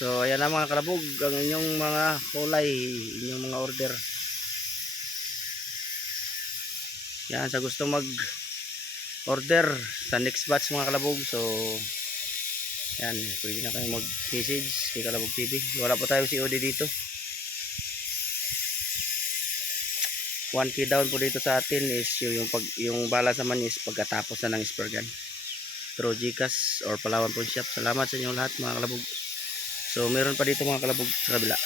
So ayan na mga kalabog, ang inyong mga kulay, inyong mga order. Yan, sa gusto mag order sa next batch mga kalabog, so yan, pwede na kayong mag-message kay Kalabog TV. Wala po tayo COD dito. 1K down po dito sa atin is yung balance naman is pagkatapos na ng spare gun through GCash or Palawan Pawn Shop. Salamat sa inyong lahat mga kalabog. So meron pa dito mga kalabog sa kabila.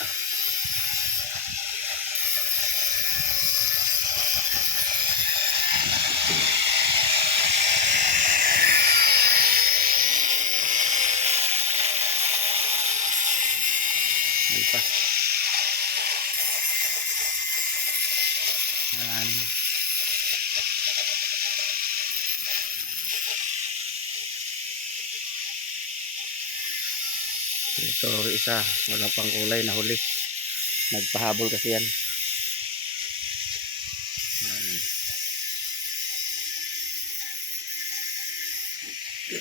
Ayan pa. Ayan. Ito isa, wala pang kulay, nahuli. Nagpahabol kasi yan. Ayan.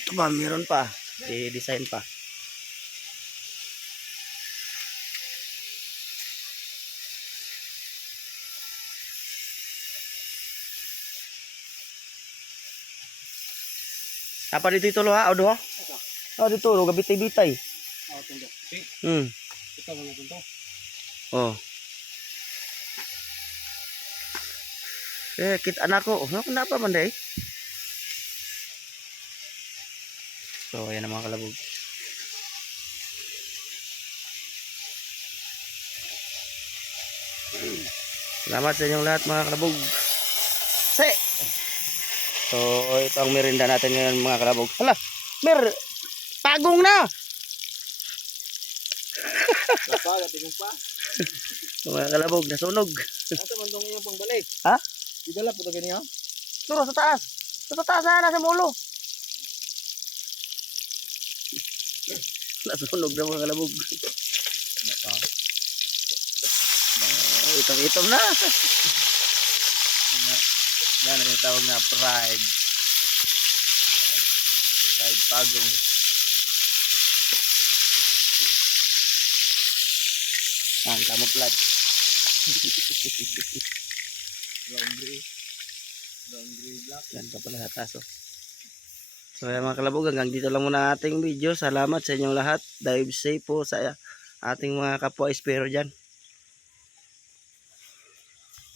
Ito ba, meron pa. I-design pa. Apa dito ito lo ha? O doha? O dito lo, gabitay-bitay. Oh, tundo. Ito mo na tundo. Oh. Kit anak ko. Ano kenapa man day? So ayan ang mga kalabog. Salamat sa inyong lahat mga kalabog. Se. So ito ang merinda natin ngayon mga kalabog. Hala, pagong na. Papa, tingin pa. Mga kalabog, nasunog. Asa man dong iyong pangbalik? Ha? Idala po to ganyan. Turo sa taas. Sa taas na sa mulo. Nasunog na mga kalabog. Itom-itom na. Yan ang tawag na pride. Pride pagong. Tamo plad. Laundry black. Yan pa pala sa taso. So yan mga kalabog, hanggang dito lang muna ating video. Salamat sa inyong lahat. Dive safe po sa ating mga kapwa espero dyan.